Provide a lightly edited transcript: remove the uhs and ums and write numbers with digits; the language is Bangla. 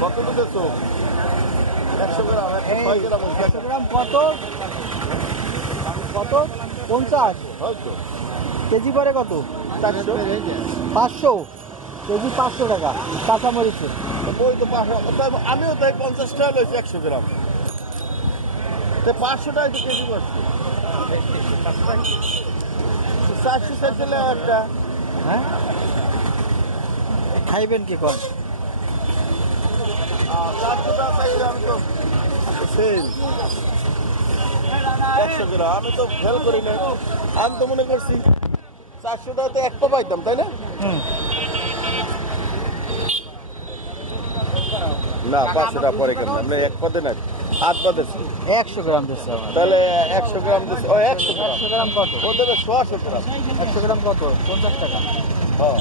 কত দিতেছো? 100 গ্রাম, 106 গ্রাম, 100 গ্রাম কত কত 50 হয়তো কেজি পরে কত? 400। 500 কেজি, 500 টাকা কাঁচামরিচের। ওই তো 500, আমিও তাই 50 টাকা লইছি 100 গ্রাম। 500 টাকা তো কেজি পড়ছে। 460 একটা। হ্যাঁ, খাইবেন কি কর? 400 টাকা পাইলে আমি তো সেল 100 গ্রাম, আমি তো খেয়াল করি না। আমি তো মনে করছি 400 টাকা তো একটা পাইতাম, তাই না? না, 500 টাকা পরে কেন? আমরা এক পদে না, 8 পদে। 100 গ্রাম দিচ্ছে আমার। তাহলে 100 গ্রাম দিচ্ছে। ও 100 গ্রাম, 100 গ্রাম কত? ও দেবে 100 গ্রাম। 100 গ্রাম কত? 50 টাকা। হ্যাঁ।